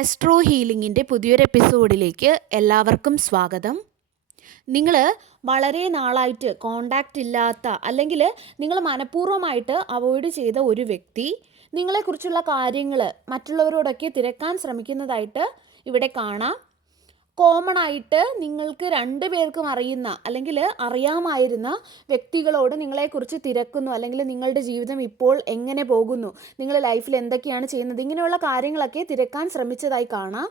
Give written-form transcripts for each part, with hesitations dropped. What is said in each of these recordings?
Astro ഹീലിംഗിൻ്റെ പുതിയൊരു എപ്പിസോഡിലേക്ക് എല്ലാവർക്കും സ്വാഗതം. നിങ്ങൾ വളരെ നാളായിട്ട് കോണ്ടാക്റ്റ് ഇല്ലാത്ത അല്ലെങ്കിൽ നിങ്ങൾ മനഃപൂർവ്വമായിട്ട് അവോയ്ഡ് ചെയ്ത ഒരു വ്യക്തി നിങ്ങളെക്കുറിച്ചുള്ള കാര്യങ്ങൾ മറ്റുള്ളവരോടൊക്കെ തിരക്കാൻ ശ്രമിക്കുന്നതായിട്ട് ഇവിടെ കാണാം. കോമൺ ആയിട്ട് നിങ്ങൾക്ക് രണ്ടുപേർക്കും അറിയുന്ന അല്ലെങ്കിൽ അറിയാമായിരുന്ന വ്യക്തികളോട് നിങ്ങളെക്കുറിച്ച് തിരക്കുന്നു, അല്ലെങ്കിൽ നിങ്ങളുടെ ജീവിതം ഇപ്പോൾ എങ്ങനെ പോകുന്നു, നിങ്ങൾ ലൈഫിൽ എന്തൊക്കെയാണ് ചെയ്യുന്നത്, ഇങ്ങനെയുള്ള കാര്യങ്ങളൊക്കെ തിരക്കാൻ ശ്രമിച്ചതായി കാണാം.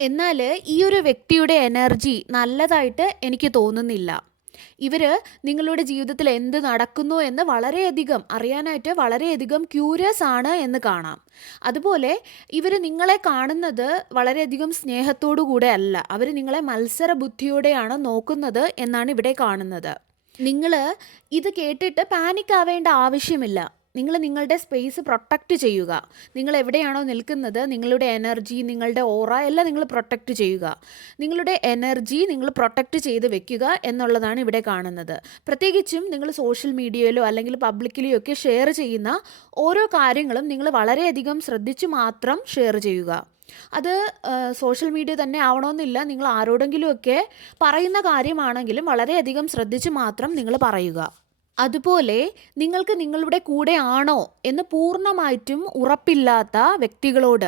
എന്നാൽ ഈ ഒരു വ്യക്തിയുടെ എനർജി നല്ലതായിട്ട് എനിക്ക് തോന്നുന്നില്ല. ഇവർ നിങ്ങളുടെ ജീവിതത്തിൽ എന്ത് നടക്കുന്നു എന്ന് വളരെയധികം അറിയാനായിട്ട് വളരെയധികം ക്യൂരിയസ് ആണ് എന്ന് കാണാം. അതുപോലെ ഇവർ നിങ്ങളെ കാണുന്നത് വളരെയധികം സ്നേഹത്തോടു കൂടെ അല്ല, അവർ നിങ്ങളെ മത്സര ബുദ്ധിയോടെയാണ് നോക്കുന്നത് എന്നാണ് ഇവിടെ കാണുന്നത്. നിങ്ങൾ ഇത് കേട്ടിട്ട് പാനിക് ആവേണ്ട ആവശ്യമില്ല. നിങ്ങൾ നിങ്ങളുടെ സ്പേസ് പ്രൊട്ടക്റ്റ് ചെയ്യുക. നിങ്ങൾ എവിടെയാണോ നിൽക്കുന്നത്, നിങ്ങളുടെ എനർജി, നിങ്ങളുടെ ഓറ എല്ലാം നിങ്ങൾ പ്രൊട്ടക്റ്റ് ചെയ്യുക. നിങ്ങളുടെ എനർജി നിങ്ങൾ പ്രൊട്ടക്റ്റ് ചെയ്ത് വെക്കുക എന്നുള്ളതാണ് ഇവിടെ കാണുന്നത്. പ്രത്യേകിച്ചും നിങ്ങൾ സോഷ്യൽ മീഡിയയിലോ അല്ലെങ്കിൽ പബ്ലിക്കിലോ ഒക്കെ ഷെയർ ചെയ്യുന്ന ഓരോ കാര്യങ്ങളും നിങ്ങൾ വളരെയധികം ശ്രദ്ധിച്ച് മാത്രം ഷെയർ ചെയ്യുക. അത് സോഷ്യൽ മീഡിയ തന്നെ ആവണമെന്നില്ല. നിങ്ങൾ ആരോടെങ്കിലുമൊക്കെ പറയുന്ന കാര്യമാണെങ്കിലും വളരെയധികം ശ്രദ്ധിച്ച് മാത്രം നിങ്ങൾ പറയുക. അതുപോലെ നിങ്ങൾക്ക് നിങ്ങളുടെ കൂടെ ആണോ എന്ന് പൂർണ്ണമായിട്ടും ഉറപ്പില്ലാത്ത വ്യക്തികളോട്,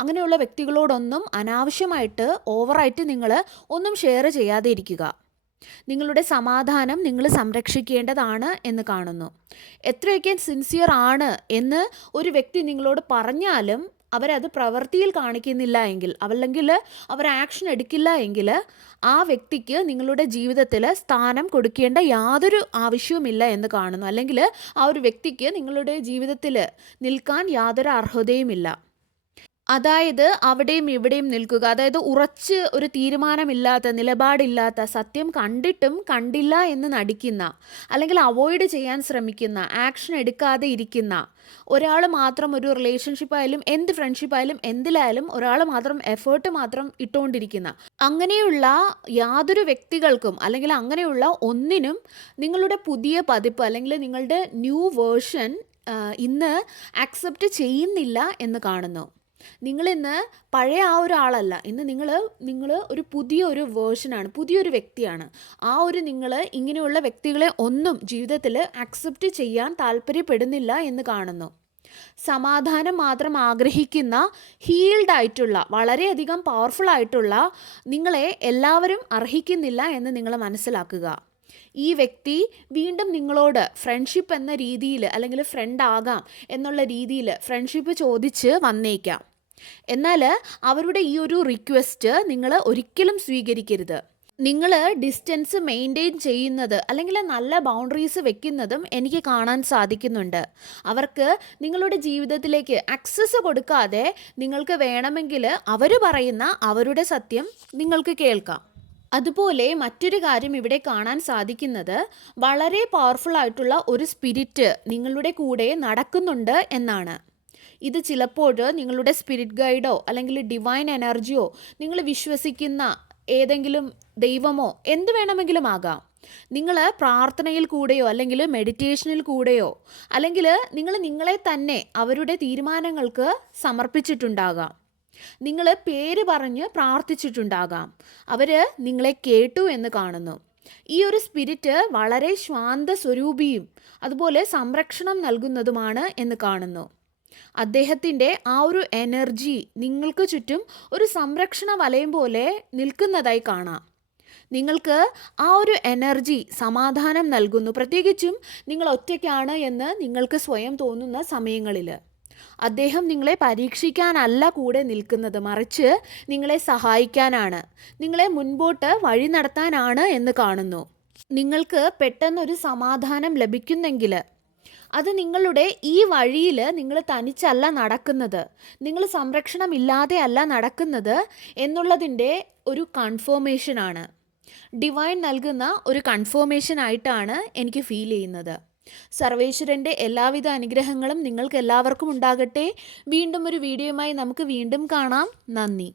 അങ്ങനെയുള്ള വ്യക്തികളോടൊന്നും അനാവശ്യമായിട്ട് ഓവറായിട്ട് നിങ്ങൾ ഒന്നും ഷെയർ ചെയ്യാതെ ഇരിക്കുക. നിങ്ങളുടെ സമാധാനം നിങ്ങൾ സംരക്ഷിക്കേണ്ടതാണ് എന്ന് കാണുന്നു. എത്രയൊക്കെ സിൻസിയർ ആണ് എന്ന് ഒരു വ്യക്തി നിങ്ങളോട് പറഞ്ഞാലും അവരത് പ്രവൃത്തിയിൽ കാണിക്കുന്നില്ല എങ്കിൽ, അല്ലെങ്കിൽ അവർ ആക്ഷൻ എടുക്കില്ല എങ്കിൽ ആ വ്യക്തിക്ക് നിങ്ങളുടെ ജീവിതത്തിൽ സ്ഥാനം കൊടുക്കേണ്ട യാതൊരു ആവശ്യവുമില്ല എന്ന് കാണുന്നു. അല്ലെങ്കിൽ ആ ഒരു വ്യക്തിക്ക് നിങ്ങളുടെ ജീവിതത്തിൽ നിൽക്കാൻ യാതൊരു അർഹതയുമില്ല. അതായത് അവിടെയും ഇവിടെയും നിൽക്കുക, അതായത് ഉറച്ച് ഒരു തീരുമാനമില്ലാത്ത, നിലപാടില്ലാത്ത, സത്യം കണ്ടിട്ടും കണ്ടില്ല എന്ന് നടിക്കുന്ന, അല്ലെങ്കിൽ അവോയ്ഡ് ചെയ്യാൻ ശ്രമിക്കുന്ന, ആക്ഷൻ എടുക്കാതെ ഇരിക്കുന്ന ഒരാൾ മാത്രം, ഒരു റിലേഷൻഷിപ്പായാലും എന്ത് ഫ്രണ്ട്ഷിപ്പായാലും എന്തിലായാലും ഒരാൾ മാത്രം എഫേർട്ട് മാത്രം ഇട്ടുകൊണ്ടിരിക്കുന്ന, അങ്ങനെയുള്ള യാതൊരു വ്യക്തികൾക്കും അല്ലെങ്കിൽ അങ്ങനെയുള്ള ഒന്നിനും നിങ്ങളുടെ പുതിയ പതിപ്പ് അല്ലെങ്കിൽ നിങ്ങളുടെ ന്യൂ വേർഷൻ ഇന്ന് ആക്സെപ്റ്റ് ചെയ്യുന്നില്ല എന്ന് കാണുന്നു. നിങ്ങളിന്ന് പഴയ ആ ഒരാളല്ല, ഇന്ന് നിങ്ങൾ ഒരു പുതിയൊരു വേർഷനാണ്, പുതിയൊരു വ്യക്തിയാണ്. ആ ഒരു നിങ്ങൾ ഇങ്ങനെയുള്ള വ്യക്തികളെ ഒന്നും ജീവിതത്തിൽ അക്സെപ്റ്റ് ചെയ്യാൻ താല്പര്യപ്പെടുന്നില്ല എന്ന് കാണുന്നു. സമാധാനം മാത്രം ആഗ്രഹിക്കുന്ന, ഹീൽഡ് ആയിട്ടുള്ള, വളരെയധികം പവർഫുൾ ആയിട്ടുള്ള നിങ്ങളെ എല്ലാവരും അർഹിക്കുന്നില്ല എന്ന് നിങ്ങൾ മനസ്സിലാക്കുക. ഈ വ്യക്തി വീണ്ടും നിങ്ങളോട് ഫ്രണ്ട്ഷിപ്പ് എന്ന രീതിയിൽ അല്ലെങ്കിൽ ഫ്രണ്ട് ആകാം എന്നുള്ള രീതിയിൽ ഫ്രണ്ട്ഷിപ്പ് ചോദിച്ച് വന്നേക്കാം. എന്നാൽ അവരുടെ ഈ ഒരു റിക്വസ്റ്റ് നിങ്ങൾ ഒരിക്കലും സ്വീകരിക്കരുത്. നിങ്ങൾ ഡിസ്റ്റൻസ് മെയിൻറ്റെയിൻ ചെയ്യുന്നത് അല്ലെങ്കിൽ നല്ല ബൗണ്ടറീസ് വെക്കുന്നതും എനിക്ക് കാണാൻ സാധിക്കുന്നുണ്ട്. അവർക്ക് നിങ്ങളുടെ ജീവിതത്തിലേക്ക് ആക്സസ് കൊടുക്കാതെ നിങ്ങൾക്ക് വേണമെങ്കിൽ അവർ പറയുന്ന അവരുടെ സത്യം നിങ്ങൾക്ക് കേൾക്കാം. അതുപോലെ മറ്റൊരു കാര്യം ഇവിടെ കാണാൻ സാധിക്കുന്നത്, വളരെ പവർഫുൾ ആയിട്ടുള്ള ഒരു സ്പിരിറ്റ് നിങ്ങളുടെ കൂടെ നടക്കുന്നുണ്ട് എന്നാണ്. ഇത് ചിലപ്പോൾ നിങ്ങളുടെ സ്പിരിറ്റ് ഗൈഡോ അല്ലെങ്കിൽ ഡിവൈൻ എനർജിയോ നിങ്ങൾ വിശ്വസിക്കുന്ന ഏതെങ്കിലും ദൈവമോ എന്ത് വേണമെങ്കിലും ആകാം. നിങ്ങൾ പ്രാർത്ഥനയിൽ കൂടെയോ അല്ലെങ്കിൽ മെഡിറ്റേഷനിൽ കൂടെയോ അല്ലെങ്കിൽ നിങ്ങൾ നിങ്ങളെ തന്നെ അവരുടെ തീരുമാനങ്ങൾക്ക് സമർപ്പിച്ചിട്ടുണ്ടാകാം. നിങ്ങൾ പേര് പറഞ്ഞ് പ്രാർത്ഥിച്ചിട്ടുണ്ടാകാം. അവർ നിങ്ങളെ കേട്ടു എന്ന് കാണുന്നു. ഈ ഒരു സ്പിരിറ്റ് വളരെ ശാന്ത സ്വരൂപിയും അതുപോലെ സംരക്ഷണം നൽകുന്നതുമാണ് എന്ന് കാണുന്നു. അദ്ദേഹത്തിൻ്റെ ആ ഒരു എനർജി നിങ്ങൾക്ക് ചുറ്റും ഒരു സംരക്ഷണ വലയം പോലെ നിൽക്കുന്നതായി കാണാം. നിങ്ങൾക്ക് ആ ഒരു എനർജി സമാധാനം നൽകുന്നു. പ്രത്യേകിച്ചും നിങ്ങൾ ഒറ്റയ്ക്കാണ് എന്ന് നിങ്ങൾക്ക് സ്വയം തോന്നുന്ന സമയങ്ങളിൽ അദ്ദേഹം നിങ്ങളെ പരീക്ഷിക്കാനല്ല കൂടെ നിൽക്കുന്നത്, മറിച്ച് നിങ്ങളെ സഹായിക്കാനാണ്, നിങ്ങളെ മുൻപോട്ട് വഴി നടത്താനാണ് എന്ന് കാണുന്നു. നിങ്ങൾക്ക് പെട്ടെന്നൊരു സമാധാനം ലഭിക്കുന്നെങ്കിൽ അത് നിങ്ങളുടെ ഈ വഴിയിൽ നിങ്ങൾ തനിച്ചല്ല നടക്കുന്നത്, നിങ്ങൾ സംരക്ഷണമില്ലാതെ അല്ല നടക്കുന്നത് എന്നുള്ളതിൻ്റെ ഒരു കൺഫർമേഷനാണ്, ഡിവൈൻ നൽകുന്ന ഒരു കൺഫർമേഷൻ ആയിട്ടാണ് എനിക്ക് ഫീൽ ചെയ്യുന്നത്. സർവേശ്വരൻ്റെ എല്ലാവിധ അനുഗ്രഹങ്ങളും നിങ്ങൾക്ക് എല്ലാവർക്കും ഉണ്ടാകട്ടെ. വീണ്ടും ഒരു വീഡിയോയുമായി നമുക്ക് വീണ്ടും കാണാം. നന്ദി.